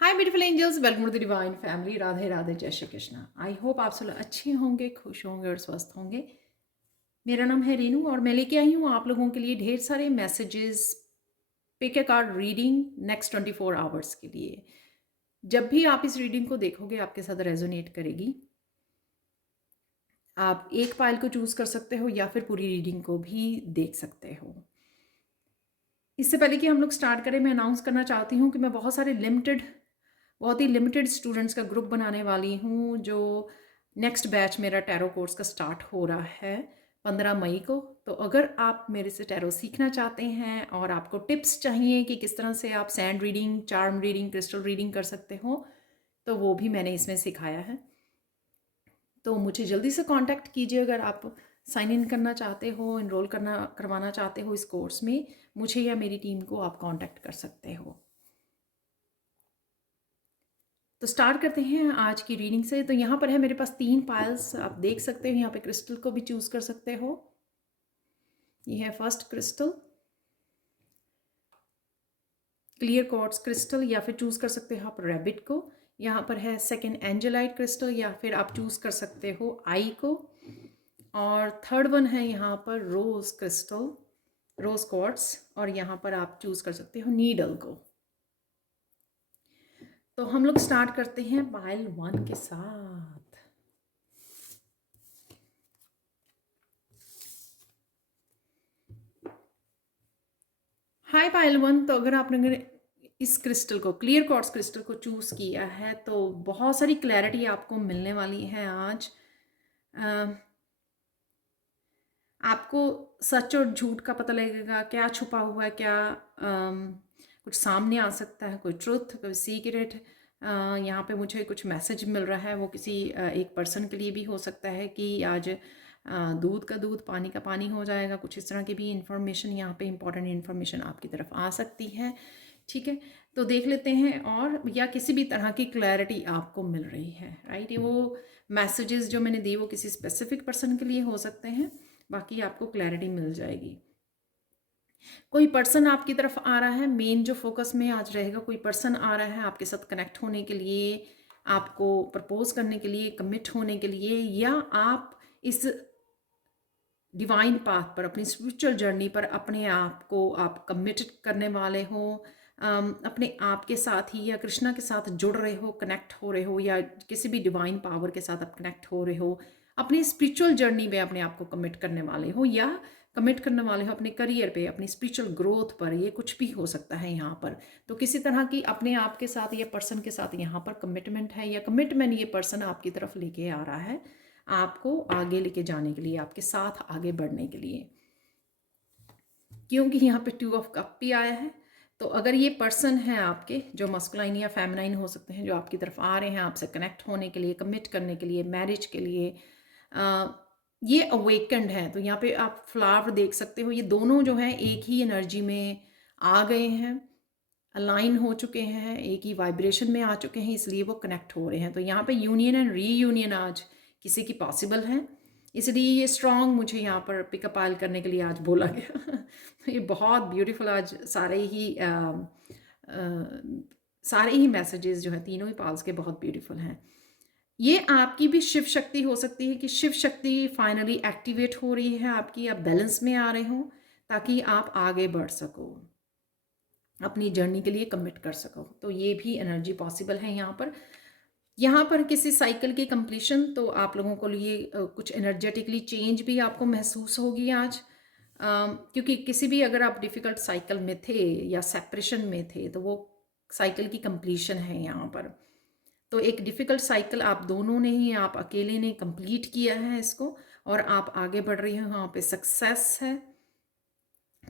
Hi beautiful angels, welcome to the divine family. Radhe Radhe, जय Shri Krishna. I hope आप सब अच्छे होंगे, खुश होंगे और स्वस्थ होंगे। मेरा नाम है रेनू और मैं लेके आई हूँ आप लोगों के लिए ढेर सारे messages, pick a card reading next 24 hours के लिए। जब भी आप इस रीडिंग को देखोगे आपके साथ रेजोनेट करेगी। आप एक पाइल को चूज कर सकते हो या फिर पूरी रीडिंग को भी देख सकते हो। इससे पहले कि हम लोग स्टार्ट करें, मैं अनाउंस करना चाहती हूँ कि मैं बहुत ही लिमिटेड स्टूडेंट्स का ग्रुप बनाने वाली हूँ। जो नेक्स्ट बैच मेरा टैरो कोर्स का स्टार्ट हो रहा है 15 मई को। तो अगर आप मेरे से टैरो सीखना चाहते हैं और आपको टिप्स चाहिए कि किस तरह से आप sand reading, charm reading, crystal reading कर सकते हो, तो वो भी मैंने इसमें सिखाया है। तो मुझे जल्दी से कांटेक्ट कीजिए अगर आप साइन इन करना चाहते हो, इनरोल करवाना चाहते हो इस कोर्स में। मुझे या मेरी टीम को आप कांटेक्ट कर सकते हो। तो स्टार्ट करते हैं आज की रीडिंग से। तो यहाँ पर है मेरे पास 3 पाइल्स, आप देख सकते हो। यहाँ पे क्रिस्टल को भी चूज कर सकते हो। ये है first crystal, clear quartz crystal, या फिर चूज कर सकते हो आप रैबिट को। यहाँ पर है सेकंड एंजेलाइट क्रिस्टल, या फिर आप चूज कर सकते हो आई को। और थर्ड वन है यहाँ पर रोज क्रिस्टल, रोज क्वार्ट्ज, और यहाँ पर आप चूज कर सकते हो नीडल को। तो हम लोग स्टार्ट करते हैं पाइल 1 के साथ। हाय पाइल 1। तो अगर आपने इस क्रिस्टल को, क्लियर क्वार्ट्ज क्रिस्टल को चूज किया है, तो बहुत सारी क्लैरिटी आपको मिलने वाली है आज। आपको सच और झूठ का पता लगेगा, क्या छुपा हुआ है, क्या कुछ सामने आ सकता है, कोई ट्रुथ, कोई सीक्रेट। यहाँ पे मुझे कुछ मैसेज मिल रहा है, वो किसी एक पर्सन के लिए भी हो सकता है कि आज दूध का दूध, पानी का पानी हो जाएगा। कुछ इस तरह की भी इंफॉर्मेशन, यहाँ पे इंपॉर्टेंट इंफॉर्मेशन आपकी तरफ आ सकती है। ठीक है, तो देख लेते हैं। और या किसी भी तरह की क्लैरिटी आपको मिल रही है, राइट। ये वो मैसेजेस जो मैंने दिए वो किसी स्पेसिफिक पर्सन के लिए हो सकते हैं, बाकी आपको क्लैरिटी मिल जाएगी। कोई पर्सन आपकी तरफ आ रहा है, मेन जो फोकस में आज रहेगा, कोई पर्सन आ रहा है आपके साथ कनेक्ट होने के लिए, आपको प्रपोज करने के लिए, कमिट होने के लिए, या आप इस डिवाइन पाथ पर, अपनी स्पिरिचुअल जर्नी पर अपने आप को आप कमिट करने वाले हो। अपने आप के साथ ही या कृष्णा के साथ जुड़ रहे हो, कनेक्ट हो रहे हो, या किसी भी डिवाइन पावर के साथ आप कनेक्ट हो रहे हो। अपनी स्पिरिचुअल जर्नी में अपने आप को कमिट करने वाले हो, या कमिट करने वाले हो अपने करियर पे, अपनी स्पिरिचुअल ग्रोथ पर। ये कुछ भी हो सकता है यहाँ पर। तो किसी तरह की अपने आप के साथ या पर्सन के साथ यहाँ पर कमिटमेंट है, या कमिटमेंट ये पर्सन आपकी तरफ लेके आ रहा है, आपको आगे लेके जाने के लिए, आपके साथ आगे बढ़ने के लिए। क्योंकि यहाँ पे 2 ऑफ कप भी आया है। तो अगर ये पर्सन है आपके, जो मस्कुलाइन या फेमिनाइन हो सकते हैं, जो आपकी तरफ आ रहे हैं आपसे कनेक्ट होने के लिए, कमिट करने के लिए, मैरिज के लिए, ये अवेकेंड है। तो यहाँ पे आप फ्लावर देख सकते हो, ये दोनों जो हैं एक ही एनर्जी में आ गए हैं, अलाइन हो चुके हैं, एक ही वाइब्रेशन में आ चुके हैं, इसलिए वो कनेक्ट हो रहे हैं। तो यहाँ पे यूनियन एंड रीयूनियन आज किसी की पॉसिबल है, इसलिए ये स्ट्रॉन्ग मुझे यहाँ पर पिकअप आयल करने के लिए आज बोला गया। तो ये बहुत ब्यूटीफुल आज सारे ही मैसेजेस जो है, तीनों ही पाल्स के बहुत ब्यूटीफुल हैं। ये आपकी भी शिव शक्ति हो सकती है कि शिव शक्ति फाइनली एक्टिवेट हो रही है आपकी, आप बैलेंस में आ रहे हो, ताकि आप आगे बढ़ सको, अपनी जर्नी के लिए कमिट कर सको। तो ये भी एनर्जी पॉसिबल है यहाँ पर किसी साइकिल की कंप्लीशन। तो आप लोगों को लिए कुछ एनर्जेटिकली चेंज भी आपको महसूस होगी आज। क्योंकि किसी भी, अगर आप डिफ़िकल्ट साइकिल में थे या सेपरेशन में थे, तो वो साइकिल की कंप्लीशन है यहाँ पर। तो एक डिफ़िकल्ट साइकिल आप दोनों ने ही, आप अकेले ने कंप्लीट किया है इसको, और आप आगे बढ़ रही हो। यहाँ पे सक्सेस है,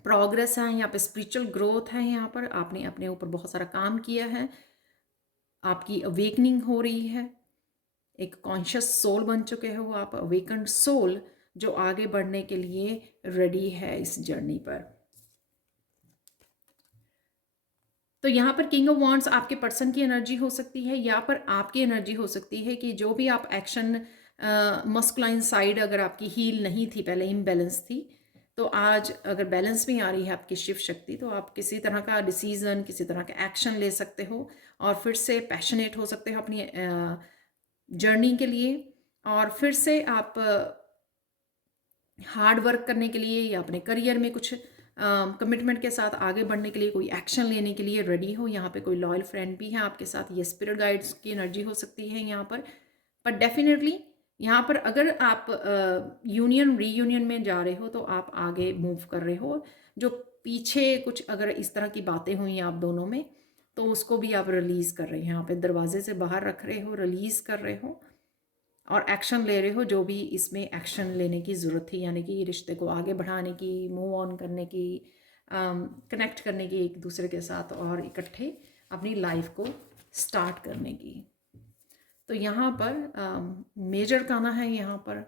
प्रोग्रेस है, यहाँ पे स्पिरिचुअल ग्रोथ है। यहाँ पर आपने अपने ऊपर बहुत सारा काम किया है, आपकी अवेकनिंग हो रही है, एक कॉन्शियस सोल बन चुके हो आप, अवेकन्ड सोल, जो आगे बढ़ने के लिए रेडी है इस जर्नी पर। तो यहाँ पर किंग ऑफ वॉन्ड्स आपके पर्सन की एनर्जी हो सकती है, या पर आपकी एनर्जी हो सकती है कि जो भी आप एक्शन, मस्कुलाइन साइड अगर आपकी हील नहीं थी, पहले इम्बैलेंस थी, तो आज अगर बैलेंस में आ रही है आपकी शिव शक्ति, तो आप किसी तरह का डिसीजन, किसी तरह का एक्शन ले सकते हो और फिर से पैशनेट हो सकते हो अपनी जर्नी के लिए, और फिर से आप हार्ड वर्क करने के लिए या अपने करियर में कुछ कमिटमेंट के साथ आगे बढ़ने के लिए, कोई एक्शन लेने के लिए रेडी हो। यहाँ पे कोई लॉयल फ्रेंड भी है आपके साथ, ये स्पिरिट गाइड्स की एनर्जी हो सकती है यहाँ पर डेफिनेटली यहाँ पर अगर आप यूनियन रीयूनियन में जा रहे हो तो आप आगे मूव कर रहे हो। जो पीछे कुछ अगर इस तरह की बातें हुई आप दोनों में, तो उसको भी आप रिलीज़ कर रहे हैं, यहाँ पे दरवाजे से बाहर रख रहे हो, रिलीज़ कर रहे हो और एक्शन ले रहे हो जो भी इसमें एक्शन लेने की ज़रूरत थी, यानी कि रिश्ते को आगे बढ़ाने की, मूव ऑन करने की, कनेक्ट करने की एक दूसरे के साथ और इकट्ठे अपनी लाइफ को स्टार्ट करने की। तो यहाँ पर मेजर काना है, यहाँ पर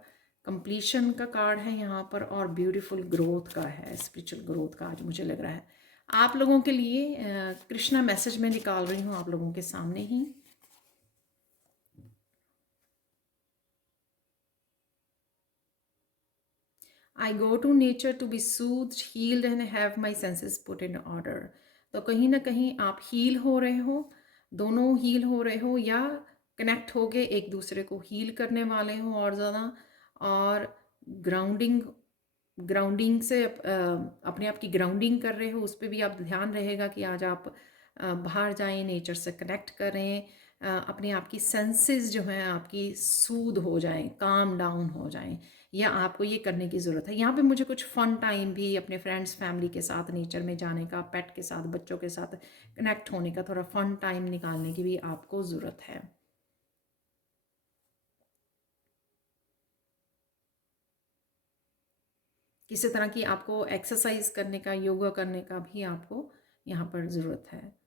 कंप्लीशन का कार्ड है यहाँ पर, और ब्यूटीफुल ग्रोथ का है, स्पिरिचुअल ग्रोथ का आज मुझे लग रहा है आप लोगों के लिए। कृष्णा मैसेज में निकाल रही हूँ आप लोगों के सामने ही। I go to nature to be soothed, healed and have my senses put in order। तो कहीं ना कहीं आप हील हो रहे हो, दोनों हील हो रहे हो या कनेक्ट हो गए एक दूसरे को हील करने वाले हो और ज़्यादा, और ग्राउंडिंग ग्राउंडिंग से अपने आप की ग्राउंडिंग कर रहे हो। उस पर भी आप ध्यान रहेगा कि आज आप बाहर जाएं, नेचर से कनेक्ट करें, अपने आप की सेंसेस जो हैं आपकी सूद हो जाएं, काम डाउन हो जाएं, या आपको ये करने की ज़रूरत है। यहाँ पे मुझे कुछ फ़न टाइम भी अपने फ्रेंड्स फैमिली के साथ नेचर में जाने का, पेट के साथ, बच्चों के साथ कनेक्ट होने का, थोड़ा फ़न टाइम निकालने की भी आपको ज़रूरत है। किसी तरह की आपको एक्सरसाइज करने का, योगा करने का भी आपको यहाँ पर ज़रूरत है।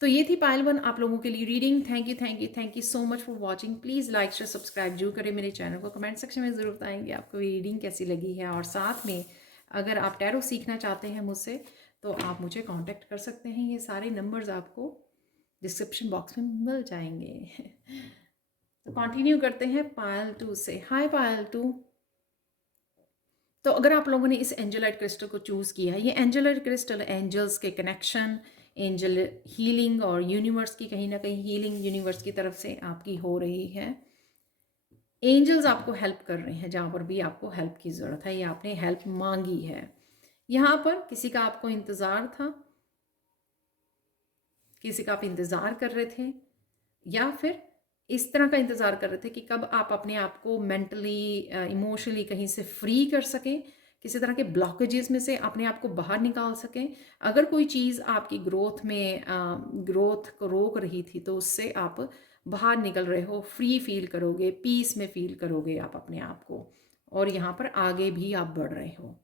तो ये थी पायल 1 आप लोगों के लिए reading. Thank you so much for watching. Please like share subscribe जरूर करें मेरे चैनल को। कमेंट सेक्शन में ज़रूर बताएंगे आपको रीडिंग कैसी लगी है, और साथ में अगर आप टैरो सीखना चाहते हैं मुझसे तो आप मुझे कांटेक्ट कर सकते हैं। ये सारे नंबर्स आपको डिस्क्रिप्शन बॉक्स में मिल जाएंगे। तो कंटिन्यू करते हैं पायल 2 से। हाय पायल 2। तो अगर आप लोगों ने इस एंजेलाइट क्रिस्टल को चूज़ किया है, ये एंजेलाइट क्रिस्टल एंजल्स के कनेक्शन, एंजल हीलिंग और यूनिवर्स की कहीं ना कहीं हीलिंग यूनिवर्स की तरफ से आपकी हो रही है। एंजल्स आपको हेल्प कर रहे हैं जहाँ पर भी आपको हेल्प की ज़रूरत है या आपने हेल्प मांगी है। यहाँ पर किसी का आपको इंतज़ार था, किसी का आप इंतज़ार कर रहे थे, या फिर इस तरह का इंतज़ार कर रहे थे कि कब आप अपने आप को मेंटली इमोशनली कहीं से फ्री कर सकें, किसी तरह के ब्लॉकेजेस में से अपने आप को बाहर निकाल सकें। अगर कोई चीज़ आपकी ग्रोथ में ग्रोथ को रोक रही थी तो उससे आप बाहर निकल रहे हो, फ्री फील करोगे, पीस में फील करोगे आप अपने आप को, और यहाँ पर आगे भी आप बढ़ रहे हो।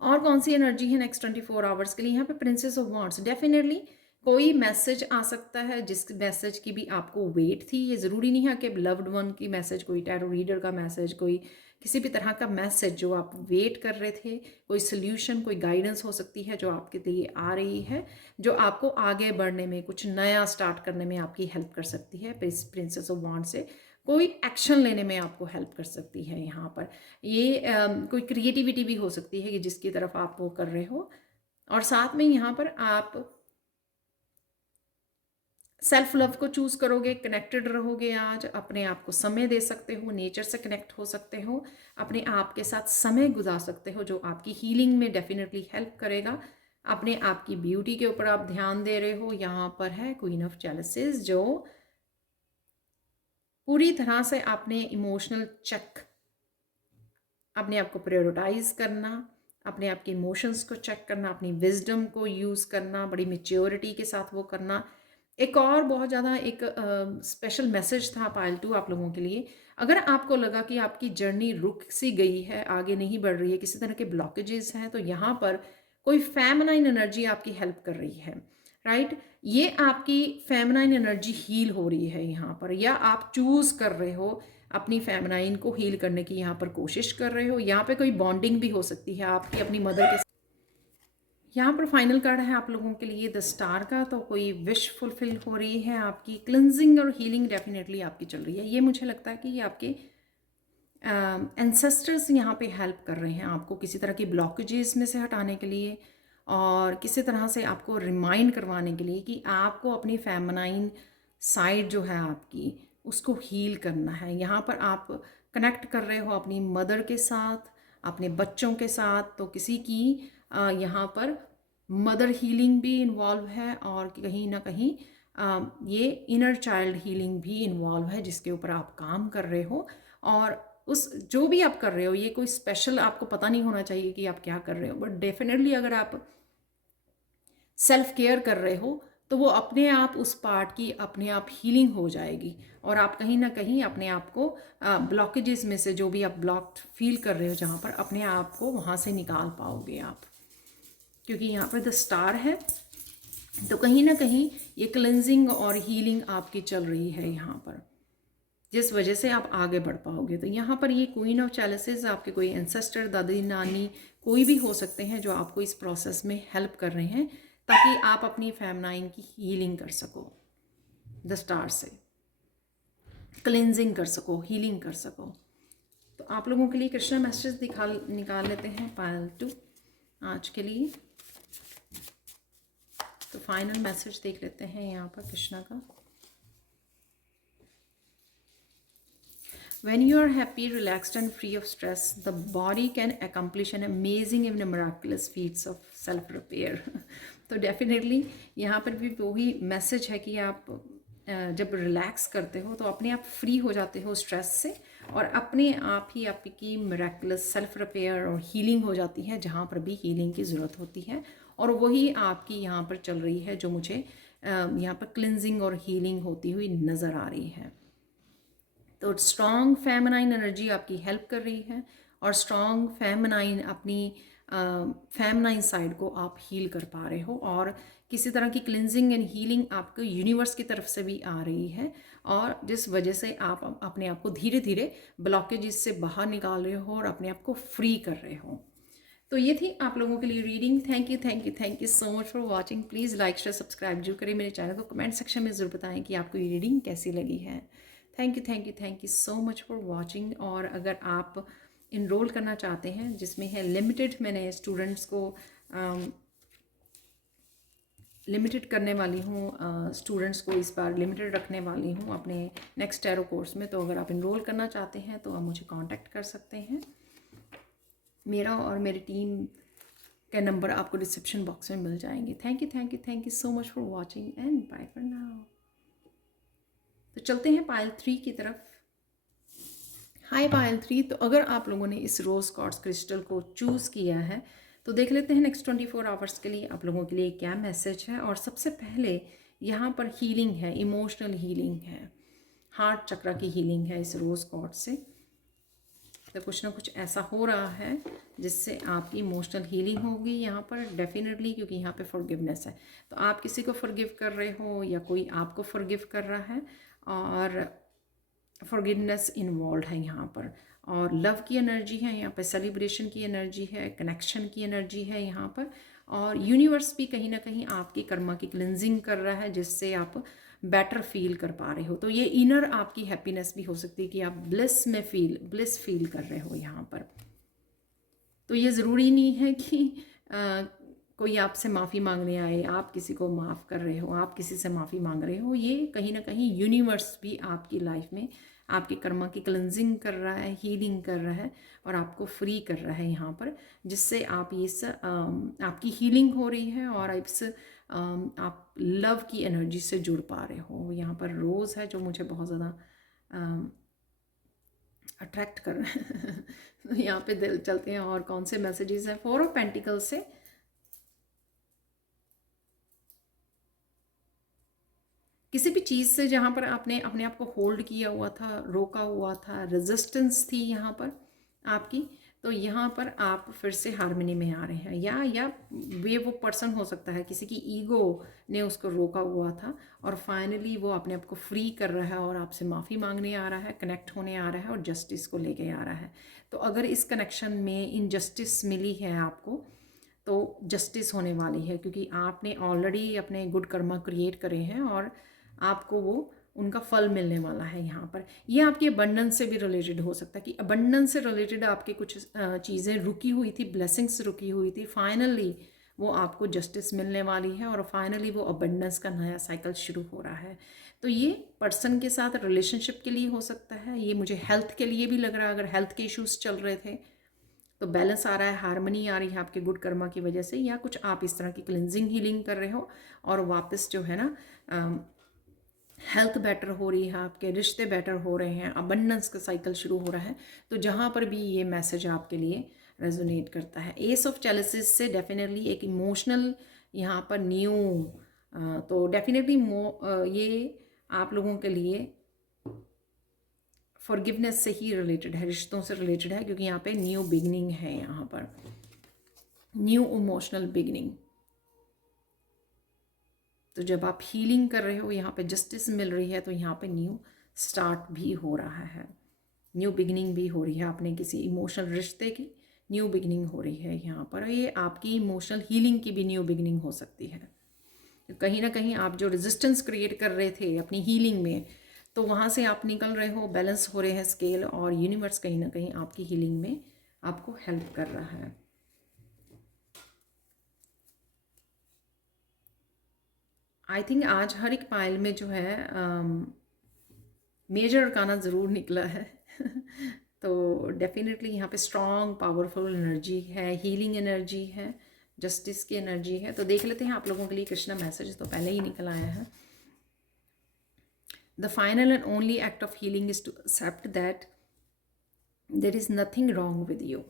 और कौन सी एनर्जी है नेक्स्ट 24 आवर्स के लिए? यहाँ पे प्रिंसेस ऑफ वॉन्ड्स। डेफिनेटली कोई मैसेज आ सकता है जिस मैसेज की भी आपको वेट थी। ये ज़रूरी नहीं है कि लव्ड वन की मैसेज, कोई टैरो रीडर का मैसेज, कोई किसी भी तरह का मैसेज जो आप वेट कर रहे थे, कोई सोल्यूशन, कोई गाइडेंस हो सकती है जो आपके लिए आ रही है, जो आपको आगे बढ़ने में, कुछ नया स्टार्ट करने में आपकी हेल्प कर सकती है। प्रिंसेस ऑफ वॉन्ड से कोई एक्शन लेने में आपको हेल्प कर सकती है। यहाँ पर ये कोई क्रिएटिविटी भी हो सकती है कि जिसकी तरफ आप वो कर रहे हो, और साथ में यहाँ पर आप सेल्फ लव को चूज करोगे, कनेक्टेड रहोगे। आज अपने आप को समय दे सकते हो, नेचर से कनेक्ट हो सकते हो, अपने आप के साथ समय गुजार सकते हो जो आपकी हीलिंग में डेफिनेटली हेल्प करेगा। अपने आप की ब्यूटी के ऊपर आप ध्यान दे रहे हो। यहाँ पर है क्वीन ऑफ चैलेंसेस, जो पूरी तरह से आपने इमोशनल चेक, अपने आप को प्रायोरिटाइज करना, अपने आप के इमोशंस को चेक करना, अपनी विजडम को यूज़ करना, बड़ी मेच्योरिटी के साथ वो करना। एक और बहुत ज़्यादा एक स्पेशल मैसेज था पायल 2 आप लोगों के लिए। अगर आपको लगा कि आपकी जर्नी रुक सी गई है, आगे नहीं बढ़ रही है, किसी तरह के ब्लॉकेजेस हैं, तो यहाँ पर कोई फेमिनाइन एनर्जी आपकी हेल्प कर रही है, राइट। ये आपकी फेमिनाइन एनर्जी हील हो रही है यहाँ पर, या आप चूज़ कर रहे हो अपनी फेमिनाइन को हील करने की, यहाँ पर कोशिश कर रहे हो। यहाँ पे कोई बॉन्डिंग भी हो सकती है आपकी अपनी मदर के। यहाँ पर फाइनल कार्ड है आप लोगों के लिए द स्टार का। तो कोई विश फुलफिल हो रही है आपकी, क्लिनजिंग और हीलिंग डेफिनेटली आपकी चल रही है। ये मुझे लगता है कि ये आपके एंसेस्टर्स यहाँ पे हेल्प कर रहे हैं आपको किसी तरह की ब्लॉकेजेस में से हटाने के लिए, और किसी तरह से आपको रिमाइंड करवाने के लिए कि आपको अपनी फेमिनाइन साइड जो है आपकी, उसको हील करना है। यहाँ पर आप कनेक्ट कर रहे हो अपनी मदर के साथ, अपने बच्चों के साथ, तो किसी की यहाँ पर मदर हीलिंग भी इन्वॉल्व है, और कहीं ना कहीं ये इनर चाइल्ड हीलिंग भी इन्वॉल्व है जिसके ऊपर आप काम कर रहे हो। और उस जो भी आप कर रहे हो, ये कोई स्पेशल आपको पता नहीं होना चाहिए कि आप क्या कर रहे हो, बट डेफिनेटली अगर आप सेल्फ केयर कर रहे हो तो वो अपने आप उस पार्ट की अपने आप हीलिंग हो जाएगी, और आप कहीं ना कहीं अपने आप को ब्लॉकेजेस में से, जो भी आप ब्लॉक्ड फील कर रहे हो जहाँ पर, अपने आप को वहाँ से निकाल पाओगे आप, क्योंकि यहाँ पर द स्टार है। तो कहीं ना कहीं ये क्लेंजिंग और हीलिंग आपकी चल रही है यहाँ पर, जिस वजह से आप आगे बढ़ पाओगे। तो यहाँ पर ये क्वीन ऑफ चैलेसेस आपके कोई एंसेस्टर, दादी नानी, कोई भी हो सकते हैं जो आपको इस प्रोसेस में हेल्प कर रहे हैं ताकि आप अपनी फेमिनाइन की हीलिंग कर सको, द स्टार से क्लेंजिंग कर सको, हीलिंग कर सको। तो आप लोगों के लिए कृष्णा मैसेज निकाल लेते हैं पायल 2 आज के लिए। तो फाइनल मैसेज देख लेते हैं यहाँ पर कृष्णा का। When you are happy, relaxed and free of stress, the body can accomplish an amazing and miraculous feats of self-repair. तो डेफिनेटली यहाँ पर भी वही मैसेज है कि आप जब रिलैक्स करते हो तो अपने आप फ्री हो जाते हो स्ट्रेस से, और अपने आप ही आपकी मिराकुलस सेल्फ रिपेयर और हीलिंग हो जाती है जहाँ पर भी हीलिंग की ज़रूरत होती है। और वही आपकी यहाँ पर चल रही है जो मुझे यहाँ पर क्लिनजिंग और हीलिंग होती हुई नज़र आ रही है। तो स्ट्रॉन्ग फेमिनाइन एनर्जी आपकी हेल्प कर रही है, और स्ट्रॉन्ग फेमिनाइन अपनी फेमिनाइन साइड को आप हील कर पा रहे हो, और किसी तरह की क्लिनजिंग एंड हीलिंग आपको यूनिवर्स की तरफ से भी आ रही है, और जिस वजह से आप अपने आप को धीरे धीरे ब्लॉकेजेस से बाहर निकाल रहे हो और अपने आप को फ्री कर रहे हो। तो ये थी आप लोगों के लिए reading. Thank you so much for watching. Please like share subscribe जरूर करें मेरे चैनल को, कमेंट सेक्शन में ज़रूर बताएं कि आपको ये रीडिंग कैसी लगी है। Thank you so much for watching. और अगर आप इनरोल करना चाहते हैं, जिसमें है लिमिटेड, मैंने स्टूडेंट्स को लिमिटेड करने वाली हूँ, स्टूडेंट्स को इस बार लिमिटेड रखने वाली हूँ अपने नेक्स्ट टैरो कोर्स में। तो अगर आप इनरोल करना चाहते हैं तो आप मुझे कांटेक्ट कर सकते हैं। मेरा और मेरी टीम का नंबर आपको डिस्क्रिप्शन बॉक्स में मिल जाएंगे। Thank you so much for watching and bye for now. तो चलते हैं पायल 3 की तरफ। हाय पायल 3, तो अगर आप लोगों ने इस रोज़ क्वार्ट्ज क्रिस्टल को चूज़ किया है तो देख लेते हैं नेक्स्ट 24 आवर्स के लिए आप लोगों के लिए क्या मैसेज है। और सबसे पहले यहाँ पर हीलिंग है, इमोशनल हीलिंग है, हार्ट चक्र की हीलिंग है इस रोज़ क्वार्ट्ज से। तो कुछ ना कुछ ऐसा हो रहा है जिससे आपकी इमोशनल हीलिंग होगी यहाँ पर डेफिनेटली, क्योंकि यहाँ पे फॉरगिवनेस है। तो आप किसी को फॉरगिव कर रहे हो या कोई आपको फॉरगिव कर रहा है, और फॉरगिवनेस इन्वॉल्व है यहाँ पर। और लव की एनर्जी है यहाँ पर, सेलिब्रेशन की एनर्जी है, कनेक्शन की एनर्जी है यहाँ पर। और यूनिवर्स भी कहीं ना कहीं आपकी कर्मा की क्लिनजिंग कर रहा है जिससे आप बेटर फील कर पा रहे हो। तो ये इनर आपकी हैप्पीनेस भी हो सकती है कि आप ब्लिस फील कर रहे हो यहाँ पर। तो ये ज़रूरी नहीं है कि कोई आपसे माफ़ी मांगने आए, आप किसी को माफ़ कर रहे हो, आप किसी से माफ़ी मांग रहे हो। ये कहीं ना कहीं यूनिवर्स भी आपकी लाइफ में आपके कर्मा की क्लेंजिंग कर रहा है, हीलिंग कर रहा है, और आपको फ्री कर रहा है यहाँ पर, जिससे आप इस आपकी हीलिंग हो रही है, और इस आप लव की एनर्जी से जुड़ पा रहे हो। यहाँ पर रोज़ है जो मुझे बहुत ज़्यादा अट्रैक्ट कर रहे हैं। तो यहाँ पे दिल चलते हैं और कौन से मैसेजेस हैं। 4 ऑफ पेंटिकल से किसी भी चीज़ से जहाँ पर आपने अपने आप को होल्ड किया हुआ था, रोका हुआ था, रेजिस्टेंस थी यहाँ पर आपकी, तो यहाँ पर आप फिर से हार्मनी में आ रहे हैं। या वे वो पर्सन हो सकता है, किसी की ईगो ने उसको रोका हुआ था और फाइनली वो अपने आप को फ्री कर रहा है और आपसे माफ़ी मांगने आ रहा है, कनेक्ट होने आ रहा है और जस्टिस को लेके आ रहा है। तो अगर इस कनेक्शन में इनजस्टिस मिली है आपको तो जस्टिस होने वाली है, क्योंकि आपने ऑलरेडी अपने गुड कर्मा क्रिएट करे हैं और आपको वो उनका फल मिलने वाला है यहाँ पर। ये आपकी अबंडेंस से भी रिलेटेड हो सकता है कि अबंडेंस से रिलेटेड आपकी कुछ चीज़ें रुकी हुई थी, ब्लेसिंग्स रुकी हुई थी, फाइनली वो आपको जस्टिस मिलने वाली है और फाइनली वो अबंडेंस का नया साइकिल शुरू हो रहा है। तो ये पर्सन के साथ रिलेशनशिप के लिए हो सकता है, ये मुझे हेल्थ के लिए भी लग रहा है। अगर हेल्थ के इश्यूज चल रहे थे तो बैलेंस आ रहा है, हार्मनी आ रही है आपके गुड कर्मा की वजह से, या कुछ आप इस तरह की क्लिनजिंग हीलिंग कर रहे हो और वापस जो है ना हेल्थ बेटर हो रही है, आपके रिश्ते बेटर हो रहे हैं, अबंडेंस का साइकिल शुरू हो रहा है। तो जहाँ पर भी ये मैसेज आपके लिए रेजोनेट करता है, एस ऑफ चैलिसेस से डेफिनेटली एक इमोशनल यहाँ पर न्यू, तो डेफिनेटली ये आप लोगों के लिए फॉरगिवनेस से ही रिलेटेड है, रिश्तों से रिलेटेड है, क्योंकि यहाँ पे न्यू बिगनिंग है, यहाँ पर न्यू इमोशनल बिगनिंग। तो जब आप हीलिंग कर रहे हो, यहाँ पे जस्टिस मिल रही है, तो यहाँ पे न्यू स्टार्ट भी हो रहा है, न्यू बिगनिंग भी हो रही है। आपने किसी इमोशनल रिश्ते की न्यू बिगनिंग हो रही है यहाँ पर। ये आपकी इमोशनल हीलिंग की भी न्यू बिगनिंग हो सकती है। तो कहीं ना कहीं आप जो रेजिस्टेंस क्रिएट कर रहे थे अपनी हीलिंग में, तो वहाँ से आप निकल रहे हो, बैलेंस हो रहे हैं स्केल, और यूनिवर्स कहीं ना कहीं आपकी हीलिंग में आपको हेल्प कर रहा है। आई थिंक आज हर एक पाइल में जो है मेजर अरकाना ज़रूर निकला है तो डेफिनेटली यहाँ पे स्ट्रॉन्ग पावरफुल एनर्जी है, हीलिंग एनर्जी है, जस्टिस की एनर्जी है। तो देख लेते हैं आप लोगों के लिए कृष्णा मैसेज तो पहले ही निकल आया है। The final and only act of healing is to accept that there is nothing wrong with you.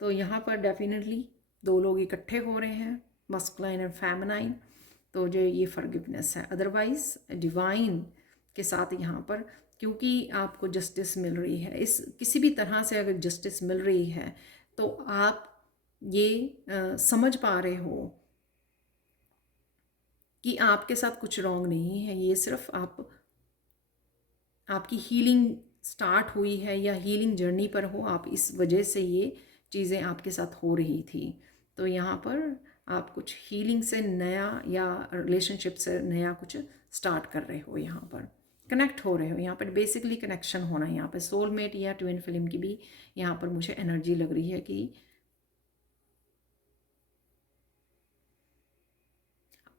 तो यहाँ पर डेफिनेटली दो लोग इकट्ठे हो रहे हैं, मस्कुलाइन एंड फेमिनाइन, तो जो ये फॉरगिवनेस है। अदरवाइज डिवाइन के साथ यहाँ पर, क्योंकि आपको जस्टिस मिल रही है, इस किसी भी तरह से अगर जस्टिस मिल रही है तो आप ये समझ पा रहे हो कि आपके साथ कुछ रॉन्ग नहीं है, ये सिर्फ आपकी हीलिंग स्टार्ट हुई है या हीलिंग जर्नी पर हो आप, इस वजह से ये चीज़ें आपके साथ हो रही थी। तो यहाँ पर आप कुछ हीलिंग से नया या रिलेशनशिप से नया कुछ स्टार्ट कर रहे हो, यहाँ पर कनेक्ट हो रहे हो। यहाँ पर बेसिकली कनेक्शन होना, यहाँ पर सोलमेट या ट्विन फिल्म की भी यहाँ पर मुझे एनर्जी लग रही है कि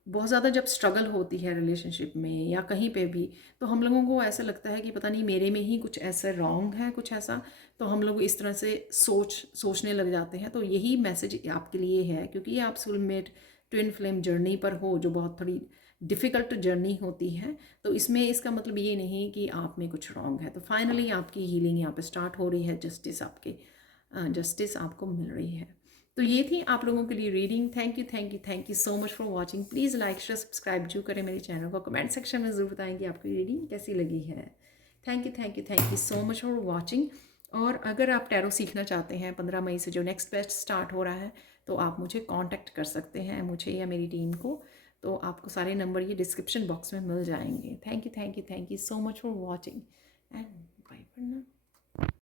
बहुत ज़्यादा जब स्ट्रगल होती है रिलेशनशिप में या कहीं पे भी, तो हम लोगों को ऐसा लगता है कि पता नहीं मेरे में ही कुछ ऐसा रॉन्ग है, कुछ ऐसा, तो हम लोग इस तरह से सोचने लग जाते हैं। तो यही मैसेज आपके लिए है, क्योंकि आप सोलमेट ट्विन फ्लेम जर्नी पर हो, जो बहुत थोड़ी डिफ़िकल्ट जर्नी होती है। तो इसमें इसका मतलब ये नहीं कि आप में कुछ रॉन्ग है। तो फाइनली आपकी हीलिंग यहाँ पर स्टार्ट हो रही है, जस्टिस आपको मिल रही है। तो ये थी आप लोगों के लिए reading. Thank you so much for watching. Please like share subscribe जो करें मेरे चैनल को। कमेंट सेक्शन में ज़रूर बताएं कि आपकी रीडिंग कैसी लगी है। Thank you so much for watching. और अगर आप टैरो सीखना चाहते हैं, 15 मई से जो नेक्स्ट बैच स्टार्ट हो रहा है, तो आप मुझे कांटेक्ट कर सकते हैं, मुझे या मेरी टीम को। तो आपको सारे नंबर ये डिस्क्रिप्शन बॉक्स में मिल जाएंगे। Thank you so much for watching and bye for now.